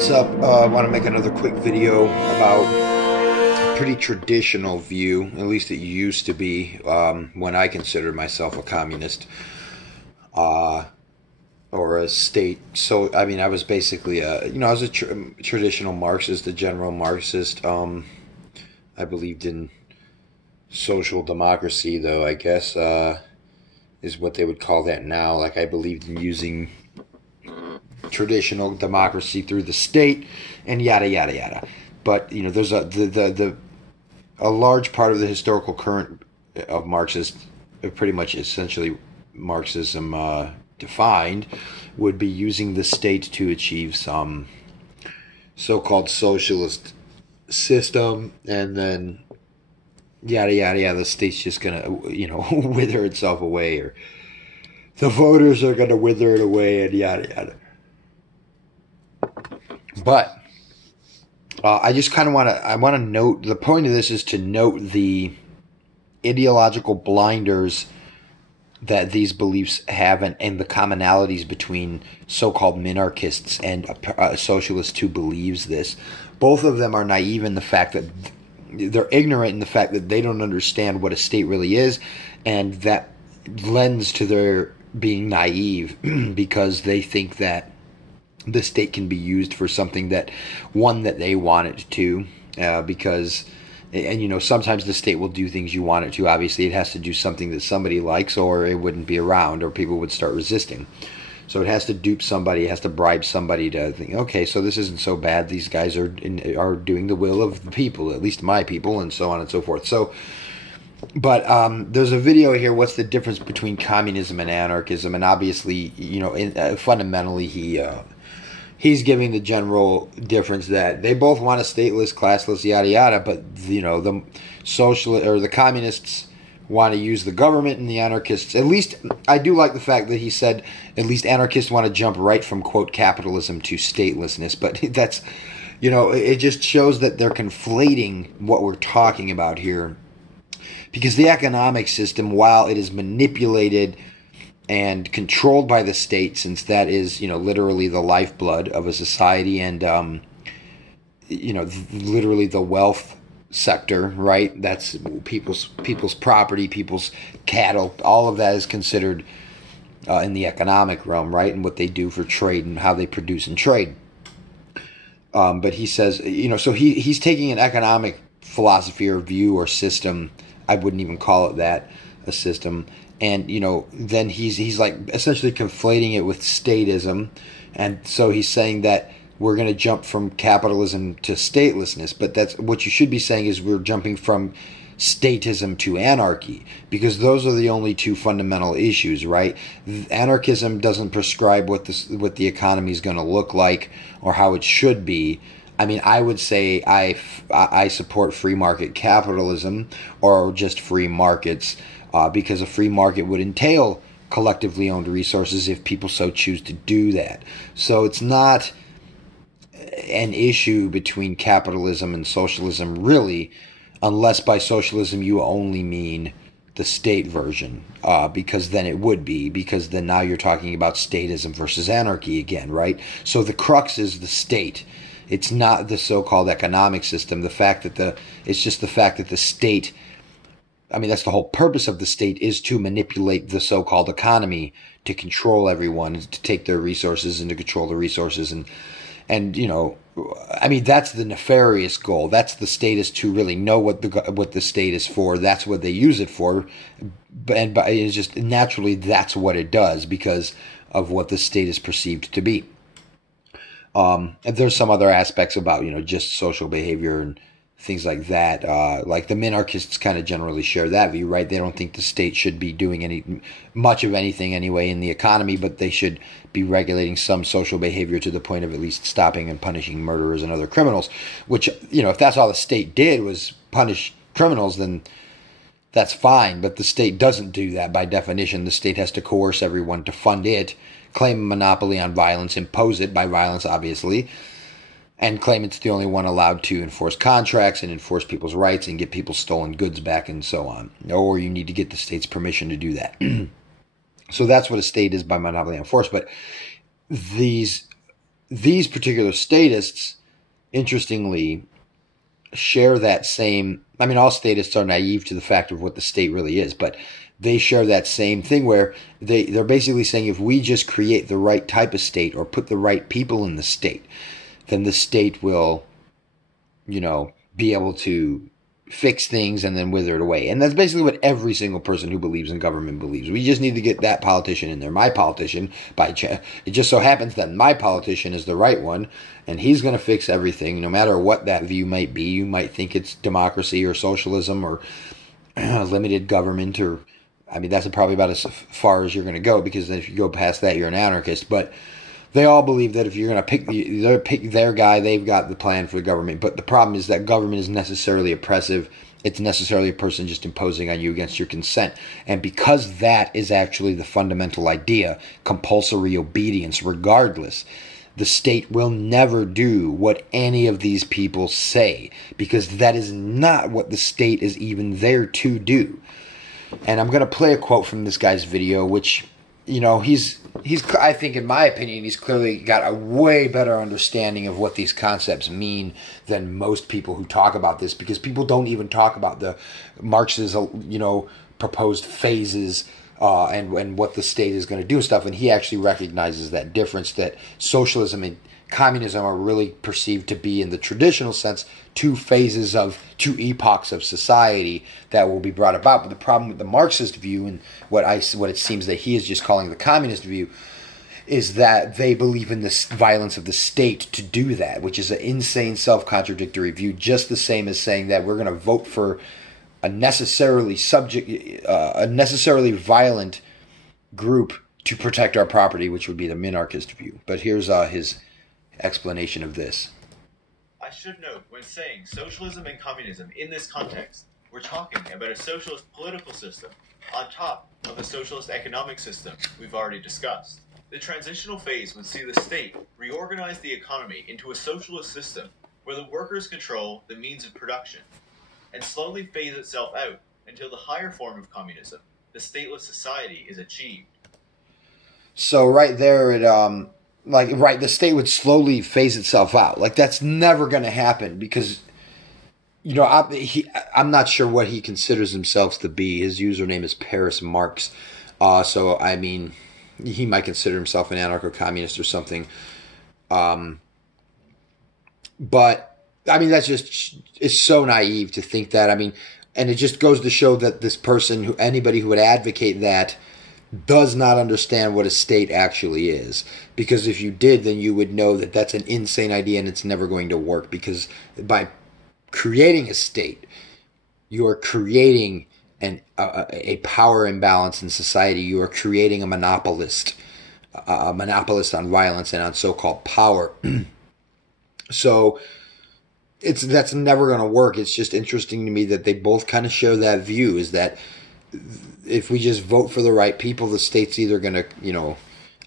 what's up? I want to make another quick video about a pretty traditional view, at least it used to be, when I considered myself a communist, or a state. So, I mean, I was basically I was a traditional Marxist, a general Marxist. I believed in social democracy, though, I guess, is what they would call that now. Like, I believed in using traditional democracy through the state and yada yada yada. But there's a large part of the historical current of Marxist, pretty much essentially Marxism defined, would be using the state to achieve some so-called socialist system, and then yada yada yada. The state's just gonna wither itself away, or the voters are gonna wither it away, and yada yada. But I just kind of want to note, the point of this is to note the ideological blinders that these beliefs have, and the commonalities between so-called minarchists and a socialist who believes this. Both of them are naive in the fact that they're ignorant in the fact that they don't understand what a state really is, and that lends to their being naive because they think that the state can be used for something that they want it to, because, and sometimes the state will do things you want it to. Obviously, it has to do something that somebody likes, or it wouldn't be around, or people would start resisting. So it has to dupe somebody, it has to bribe somebody to think, okay, so this isn't so bad. These guys are doing the will of the people, at least my people, and so on and so forth. So, but there's a video here. What's the difference between communism and anarchism? And obviously, fundamentally, he's giving the general difference that they both want a stateless, classless, yada yada, but the socialist or the communists want to use the government, and the anarchists, at least I do like the fact that he said at least anarchists want to jump right from, quote, capitalism to statelessness. But that's, it just shows that they're conflating what we're talking about here, because the economic system, while it is manipulated and controlled by the state, since that is, literally the lifeblood of a society, and, literally the wealth sector, right? That's people's property, people's cattle. All of that is considered in the economic realm, right? And what they do for trade and how they produce and trade. But he says, so he's taking an economic philosophy or view or system. I wouldn't even call it that, a system. And, then he's like essentially conflating it with statism. And so he's saying that we're going to jump from capitalism to statelessness. But that's what you should be saying, is we're jumping from statism to anarchy, because those are the only two fundamental issues, right? Anarchism doesn't prescribe what the economy is going to look like or how it should be. I mean, I would say I support free market capitalism, or just free markets, because a free market would entail collectively owned resources if people so choose to do that. So it's not an issue between capitalism and socialism, really, unless by socialism you only mean the state version, because then it would be, because then now you're talking about statism versus anarchy again, right? So the crux is the state. It's not the so-called economic system. It's just the fact that the state, I mean, that's the whole purpose of the state, is to manipulate the so-called economy, to control everyone, to take their resources and to control the resources. And I mean, that's the nefarious goal. That's the statists who really know what the state is for. That's what they use it for. And it's just naturally that's what it does, because of what the state is perceived to be. And there's some other aspects about, just social behavior and things like that. Like the minarchists kind of generally share that view, right? They don't think the state should be doing much of anything anyway in the economy, but they should be regulating some social behavior to the point of at least stopping and punishing murderers and other criminals, which, if that's all the state did was punish criminals, then that's fine. But the state doesn't do that by definition. The state has to coerce everyone to fund it, claim a monopoly on violence, impose it by violence, obviously, and claim it's the only one allowed to enforce contracts and enforce people's rights and get people's stolen goods back and so on. Or you need to get the state's permission to do that. So that's what a state is by monopoly on force. But these these particular statists, interestingly, share that same, I mean, all statists are naive to the fact of what the state really is, but they share that same thing where they're basically saying if we just create the right type of state or put the right people in the state, then the state will, be able to fix things and then wither it away. And that's basically what every single person who believes in government believes. We just need to get that politician in there. My politician, it just so happens that my politician is the right one, and he's going to fix everything, no matter what that view might be. You might think it's democracy or socialism or limited government, or, I mean, that's probably about as far as you're going to go, because if you go past that, you're an anarchist. But they all believe that if you're going to pick their guy, they've got the plan for the government. But the problem is that government is necessarily oppressive. It's necessarily a person just imposing on you against your consent. And because that is actually the fundamental idea, compulsory obedience regardless, the state will never do what any of these people say, because that is not what the state is even there to do. And I'm going to play a quote from this guy's video, which, he's I think, in my opinion, he's clearly got a way better understanding of what these concepts mean than most people who talk about this, because people don't even talk about the Marx's, proposed phases and what the state is going to do and stuff. And he actually recognizes that difference, that socialism and communism are really perceived to be, in the traditional sense, two epochs of society that will be brought about. But the problem with the Marxist view, and what it seems that he is just calling the communist view, is that they believe in this violence of the state to do that, which is an insane, self-contradictory view, just the same as saying that we're going to vote for a necessarily violent group to protect our property, which would be the minarchist view. But here's his explanation of this. I should note, when saying socialism and communism in this context, we're talking about a socialist political system on top of the socialist economic system we've already discussed. The transitional phase would see the state reorganize the economy into a socialist system where the workers control the means of production, and slowly phase itself out until the higher form of communism, the stateless society, is achieved. So right there, the state would slowly phase itself out. Like, that's never going to happen, because, I'm not sure what he considers himself to be. His username is Paris Marx. So, I mean, he might consider himself an anarcho-communist or something. But, I mean, it's so naive to think that. I mean, and it just goes to show that this person, anybody who would advocate that, does not understand what a state actually is. Because if you did, then you would know that that's an insane idea and it's never going to work. Because by creating a state, you are creating a power imbalance in society. You are creating a monopolist on violence and on so-called power. So that's never going to work. It's just interesting to me that they both kind of share that view, is that if we just vote for the right people, the state's either going to,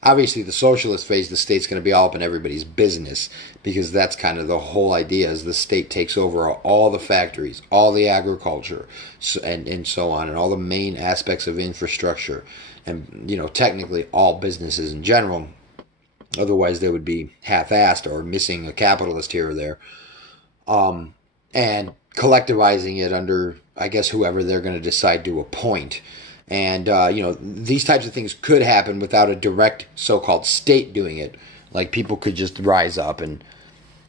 obviously the socialist phase, the state's going to be all up in everybody's business, because that's kind of the whole idea, is the state takes over all the factories, all the agriculture, and so on, and all the main aspects of infrastructure, and, technically all businesses in general. Otherwise, they would be half-assed or missing a capitalist here or there. And collectivizing it under, I guess, whoever they're going to decide to appoint. And, these types of things could happen without a direct so-called state doing it. Like, people could just rise up and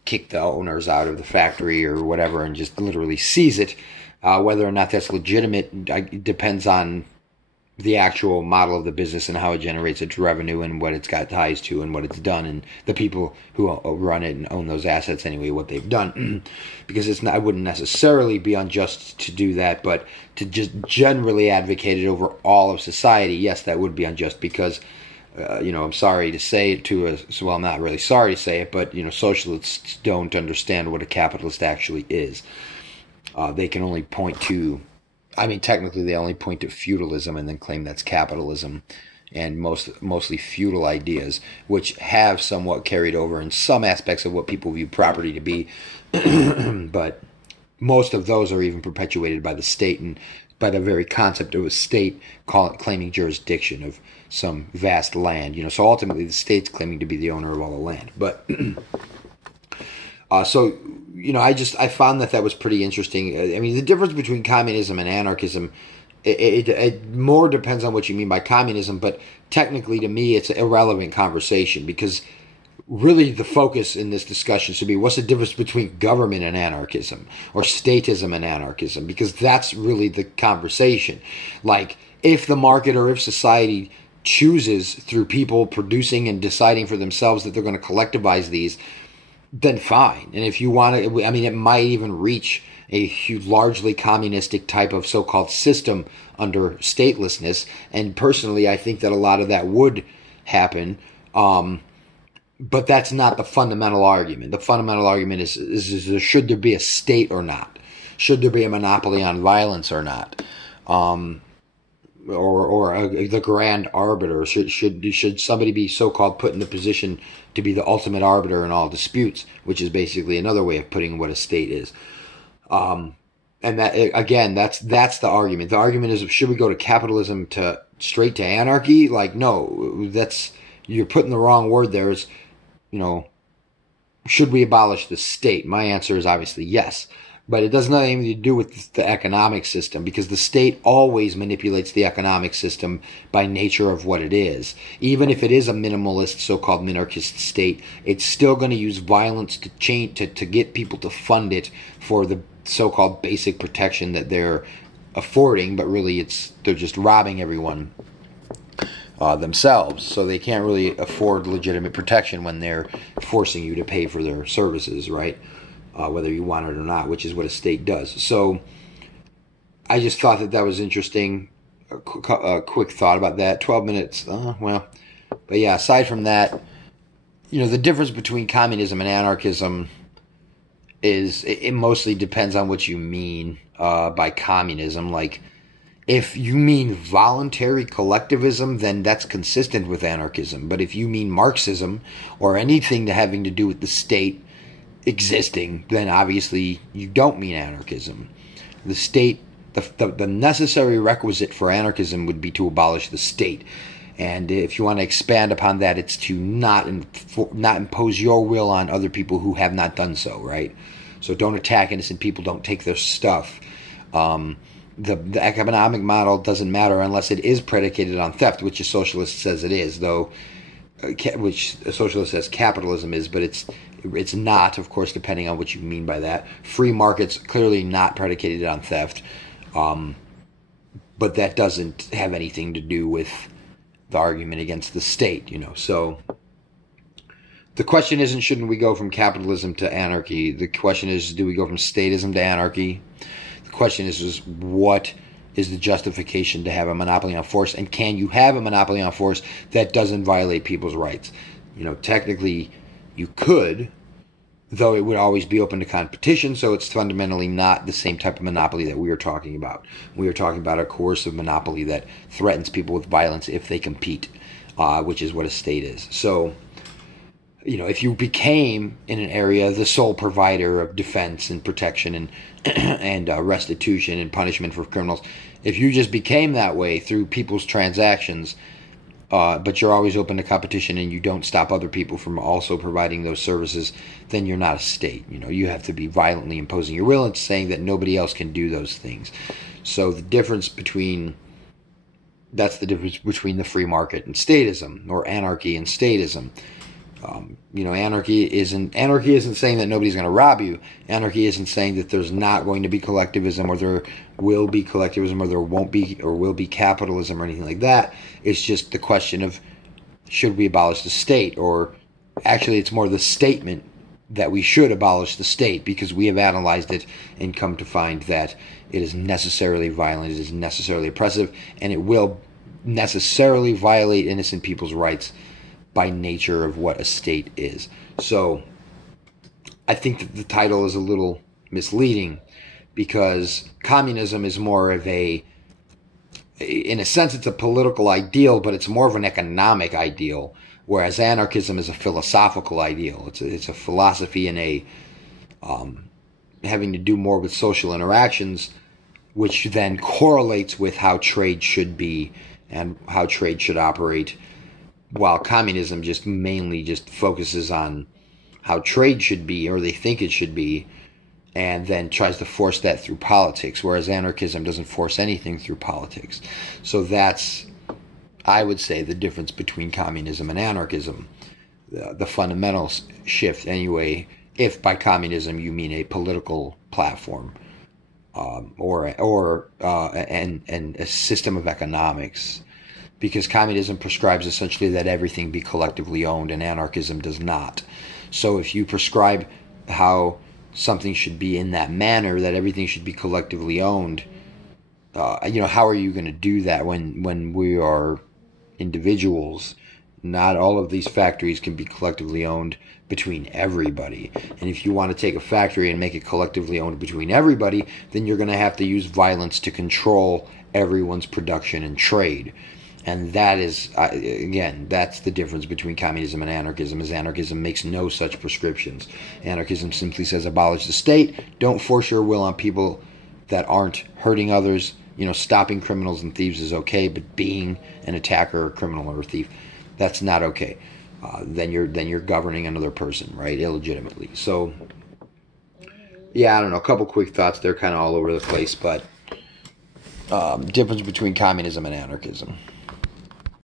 kick the owners out of the factory or whatever and just literally seize it. Whether or not that's legitimate depends on the actual model of the business and how it generates its revenue and what it's got ties to and what it's done, and the people who run it and own those assets anyway, what they've done. Because I wouldn't necessarily be unjust to do that, but to just generally advocate it over all of society, yes, that would be unjust, because I'm sorry to say it I'm not really sorry to say it, but socialists don't understand what a capitalist actually is. They can only point to, technically they only point to feudalism and then claim that's capitalism, and mostly feudal ideas, which have somewhat carried over in some aspects of what people view property to be. But most of those are even perpetuated by the state, by the very concept of a state claiming jurisdiction of some vast land. So ultimately the state's claiming to be the owner of all the land. But I found that was pretty interesting. I mean, the difference between communism and anarchism, it more depends on what you mean by communism, but technically to me it's an irrelevant conversation, because really the focus in this discussion should be what's the difference between government and anarchism, or statism and anarchism, because that's really the conversation. Like, if the market or if society chooses through people producing and deciding for themselves that they're going to collectivize these, then fine. And if you want to, I mean, it might even reach a largely communistic type of so-called system under statelessness. And personally, I think that a lot of that would happen. But that's not the fundamental argument. The fundamental argument is should there be a state or not? Should there be a monopoly on violence or not? Or the grand arbiter? Should somebody be so-called put in the position to be the ultimate arbiter in all disputes, which is basically another way of putting what a state is. And that, again, that's the argument. The argument is, should we go to capitalism straight to anarchy? Like, no, you're putting the wrong word there. Is, should we abolish the state? My answer is obviously yes. But it does nothing to do with the economic system, because the state always manipulates the economic system by nature of what it is. Even if it is a minimalist, so-called minarchist state, it's still going to use violence to get people to fund it for the so-called basic protection that they're affording, but really they're just robbing everyone themselves. So they can't really afford legitimate protection when they're forcing you to pay for their services, right? Whether you want it or not, which is what a state does. So I just thought that was interesting. A quick thought about that. 12 minutes. But yeah, aside from that, the difference between communism and anarchism is it mostly depends on what you mean by communism. Like, if you mean voluntary collectivism, then that's consistent with anarchism. But if you mean Marxism or anything having to do with the state existing, then obviously you don't mean anarchism. The state, the necessary requisite for anarchism would be to abolish the state. And if you want to expand upon that, it's to not impose your will on other people who have not done so, right? So don't attack innocent people, don't take their stuff. The economic model doesn't matter unless it is predicated on theft, which a socialist says it is, though, which a socialist says capitalism is, but it's not, of course, depending on what you mean by that. Free markets clearly not predicated on theft, but that doesn't have anything to do with the argument against the state, So the question isn't, shouldn't we go from capitalism to anarchy? The question is, do we go from statism to anarchy? The question is what is the justification to have a monopoly on force, and can you have a monopoly on force that doesn't violate people's rights? Technically you could, though it would always be open to competition, so it's fundamentally not the same type of monopoly that we are talking about. We are talking about a coercive monopoly that threatens people with violence if they compete, which is what a state is. So, if you became in an area the sole provider of defense and protection and restitution and punishment for criminals, if you just became that way through people's transactions, but you're always open to competition and you don't stop other people from also providing those services, then you're not a state. You have to be violently imposing your will and saying that nobody else can do those things. So the difference between the free market and statism, or anarchy and statism. Anarchy isn't saying that nobody's going to rob you. Anarchy isn't saying that there's not going to be collectivism, or there will be collectivism, or there won't be, or will be capitalism, or anything like that. It's just the question of, should we abolish the state? Or actually, it's more the statement that we should abolish the state, because we have analyzed it and come to find that it is necessarily violent, it is necessarily oppressive, and it will necessarily violate innocent people's rights by nature of what a state is. So I think that the title is a little misleading, because communism is more of in a sense, it's a political ideal, but it's more of an economic ideal, whereas anarchism is a philosophical ideal. It's a philosophy and having to do more with social interactions, which then correlates with how trade should be and how trade should operate, while communism just mainly just focuses on how trade should be, or they think it should be, and then tries to force that through politics, whereas anarchism doesn't force anything through politics. So that's, I would say, the difference between communism and anarchism. The fundamental shift, anyway, if by communism you mean a political platform, and a system of economics, because communism prescribes essentially that everything be collectively owned, and anarchism does not. So if you prescribe how something should be in that manner, that everything should be collectively owned, how are you going to do that when we are individuals? Not all of these factories can be collectively owned between everybody. And if you want to take a factory and make it collectively owned between everybody, then you're going to have to use violence to control everyone's production and trade. And that is, again, that's the difference between communism and anarchism, is anarchism makes no such prescriptions. Anarchism simply says abolish the state, don't force your will on people that aren't hurting others. Stopping criminals and thieves is okay, but being an attacker, a criminal, or a thief, that's not okay. Then you're governing another person, right, illegitimately. So, yeah, I don't know, a couple quick thoughts. They're kind of all over the place, but difference between communism and anarchism.